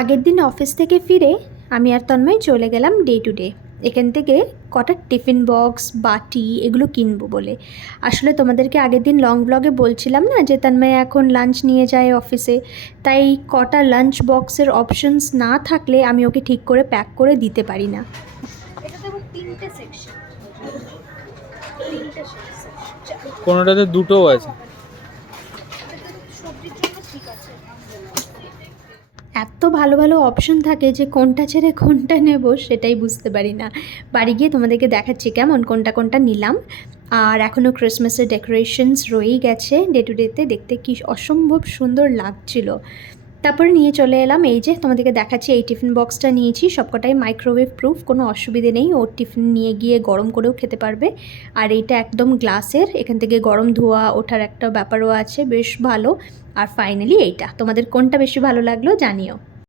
আগের দিন অফিস থেকে ফিরে আমি আর তন্ময় চলে গেলাম ডে টু ডে। এখান থেকে কটা টিফিন বক্স, বাটি এগুলো কিনবো বলে। আসলে তোমাদেরকে আগের দিন লং ব্লগে বলছিলাম না যে তন্ময় এখন লাঞ্চ নিয়ে যায় অফিসে, তাই কটা লাঞ্চ বক্সের অপশনস না থাকলে আমি ওকে ঠিক করে প্যাক করে দিতে পারি না। এটাতে আবার তিনটে সেকশন, কোনোটাতে দুটোও আছে। সবজির জন্য ঠিক আছে। এত ভালো ভালো অপশন থাকে যে কোনটা ছেড়ে কোনটা নেব সেটাই বুঝতে পারি না। বাড়ি গিয়ে তোমাদেরকে দেখাচ্ছি কেমন কোনটা কোনটা নিলাম। আর এখনও ক্রিসমাসের ডেকোরেশনস রয়েই গেছে, ডে টু ডেতে দেখতে কি অসম্ভব সুন্দর লাগছিল। তারপরে নিয়ে চলে এলাম, এই যে তোমাদেরকে দেখাচ্ছি এই টিফিন বক্সটা নিয়েছি, সবকটাই মাইক্রোওয়েভ প্রুফ, কোনো অসুবিধে নেই, ওর টিফিন নিয়ে গিয়ে গরম করেও খেতে পারবে। আর এইটা একদম গ্লাসের, এখান থেকে গরম ধোয়া ওঠার একটা ব্যাপারও আছে, বেশ ভালো। আর ফাইনালি এইটা, তোমাদের কোনটা বেশি ভালো লাগলো জানিও।